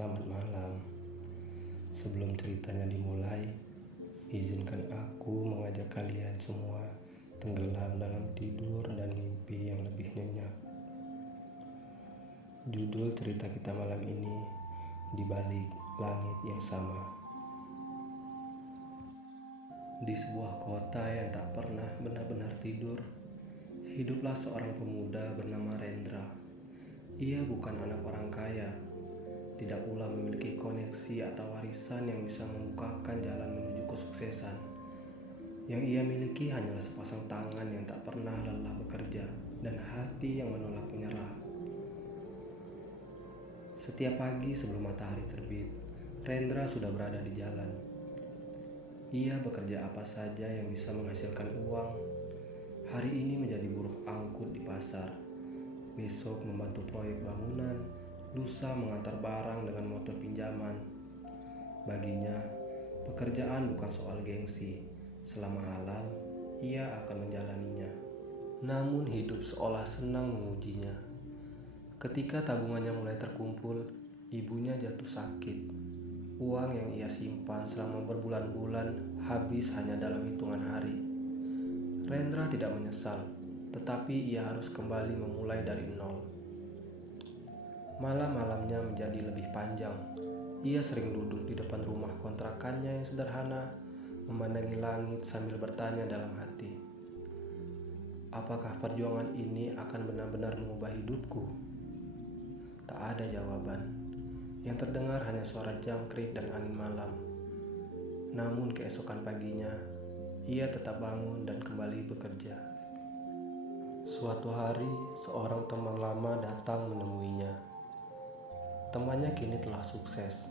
Selamat malam. Sebelum ceritanya dimulai, izinkan aku mengajak kalian semua tenggelam dalam tidur dan mimpi yang lebih nyenyak. Judul cerita kita malam ini, Di Balik Langit yang Sama. Di sebuah kota yang tak pernah benar-benar tidur, hiduplah seorang pemuda bernama Rendra. Ia bukan anak orang kaya, tidak pula memiliki koneksi atau warisan yang bisa membukakan jalan menuju kesuksesan. Yang ia miliki hanyalah sepasang tangan yang tak pernah lelah bekerja dan hati yang menolak menyerah. Setiap pagi sebelum matahari terbit, Rendra sudah berada di jalan. Ia bekerja apa saja yang bisa menghasilkan uang. Hari ini menjadi buruh angkut di pasar, besok membantu proyek bangunan, lusa mengantar barang dengan motor pinjaman. Baginya, pekerjaan bukan soal gengsi. Selama halal, ia akan menjalaninya. Namun hidup seolah senang mengujinya. Ketika tabungannya mulai terkumpul, ibunya jatuh sakit. Uang yang ia simpan selama berbulan-bulan habis hanya dalam hitungan hari. Rendra tidak menyesal, tetapi ia harus kembali memulai dari nol. Malam-malamnya menjadi lebih panjang. Ia sering duduk di depan rumah kontrakannya yang sederhana, memandangi langit sambil bertanya dalam hati, apakah perjuangan ini akan benar-benar mengubah hidupku? Tak ada jawaban. Yang terdengar hanya suara jangkrik dan angin malam. Namun keesokan paginya, ia tetap bangun dan kembali bekerja. Suatu hari, seorang teman lama datang menemuinya. Temannya kini telah sukses,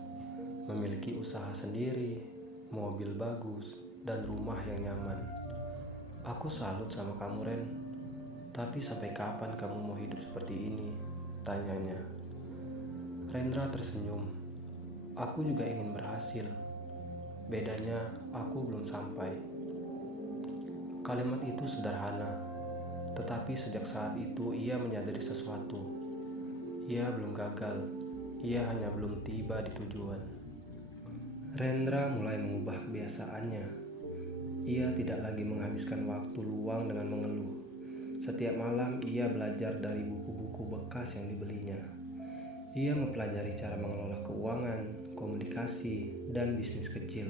memiliki usaha sendiri, mobil bagus, dan rumah yang nyaman. Aku salut sama kamu, Ren. Tapi sampai kapan kamu mau hidup seperti ini? Tanyanya. Rendra tersenyum. Aku juga ingin berhasil. Bedanya, aku belum sampai. Kalimat itu sederhana, tetapi sejak saat itu ia menyadari sesuatu. Ia belum gagal, ia hanya belum tiba di tujuan. Rendra mulai mengubah kebiasaannya. Ia tidak lagi menghabiskan waktu luang dengan mengeluh. Setiap malam ia belajar dari buku-buku bekas yang dibelinya. Ia mempelajari cara mengelola keuangan, komunikasi, dan bisnis kecil.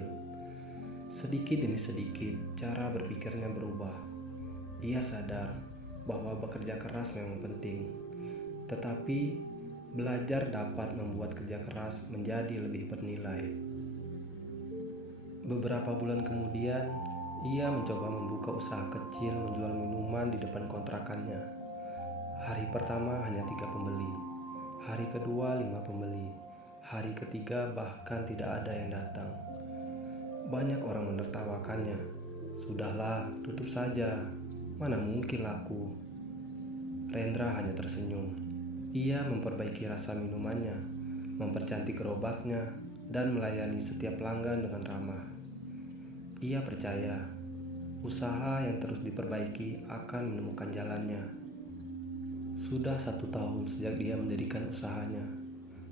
Sedikit demi sedikit, cara berpikirnya berubah. Ia sadar bahwa bekerja keras memang penting, tetapi belajar dapat membuat kerja keras menjadi lebih bernilai. Beberapa bulan kemudian, ia mencoba membuka usaha kecil menjual minuman di depan kontrakannya. Hari pertama hanya 3 pembeli. Hari kedua 5 pembeli. Hari ketiga bahkan tidak ada yang datang. Banyak orang menertawakannya. Sudahlah, tutup saja. Mana mungkin laku. Rendra hanya tersenyum. Ia memperbaiki rasa minumannya, mempercantik gerobaknya, dan melayani setiap pelanggan dengan ramah. Ia percaya, usaha yang terus diperbaiki akan menemukan jalannya. Sudah 1 tahun sejak dia mendirikan usahanya.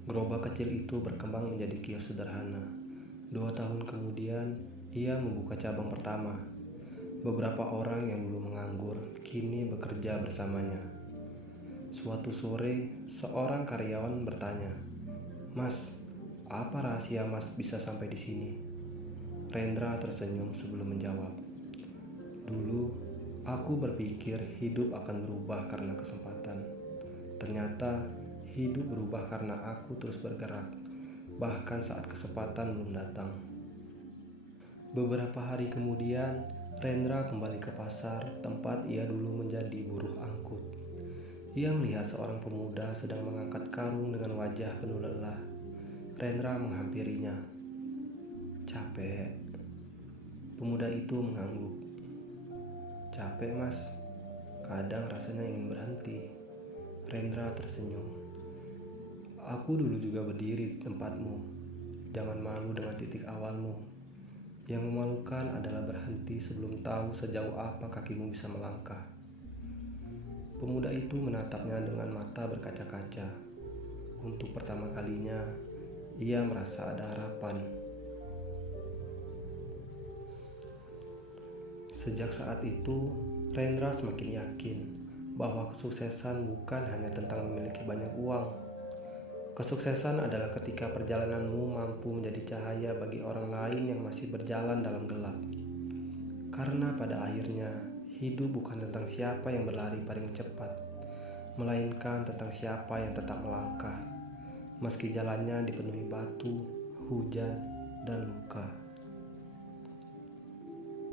Gerobak kecil itu berkembang menjadi kios sederhana. 2 tahun kemudian, ia membuka cabang pertama. Beberapa orang yang dulu menganggur, kini bekerja bersamanya. Suatu sore, seorang karyawan bertanya, "Mas, apa rahasia Mas bisa sampai di sini?" Rendra tersenyum sebelum menjawab, "Dulu, aku berpikir hidup akan berubah karena kesempatan. Ternyata hidup berubah karena aku terus bergerak, bahkan saat kesempatan belum datang." Beberapa hari kemudian, Rendra kembali ke pasar tempat ia dulu menjadi buruh angkut. Ia melihat seorang pemuda sedang mengangkat karung dengan wajah penuh lelah. Rendra menghampirinya. "Capek?" Pemuda itu mengangguk. "Capek, Mas. Kadang rasanya ingin berhenti." Rendra tersenyum. "Aku dulu juga berdiri di tempatmu. Jangan malu dengan titik awalmu. Yang memalukan adalah berhenti sebelum tahu sejauh apa kakimu bisa melangkah." Pemuda itu menatapnya dengan mata berkaca-kaca. Untuk pertama kalinya, ia merasa ada harapan. Sejak saat itu, Rendra semakin yakin bahwa kesuksesan bukan hanya tentang memiliki banyak uang. Kesuksesan adalah ketika perjalananmu mampu menjadi cahaya bagi orang lain yang masih berjalan dalam gelap. Karena pada akhirnya, hidup bukan tentang siapa yang berlari paling cepat, melainkan tentang siapa yang tetap melangkah, meski jalannya dipenuhi batu, hujan, dan luka.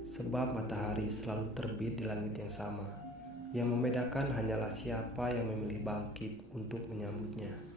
Sebab matahari selalu terbit di langit yang sama. Yang membedakan hanyalah siapa yang memilih bangkit untuk menyambutnya.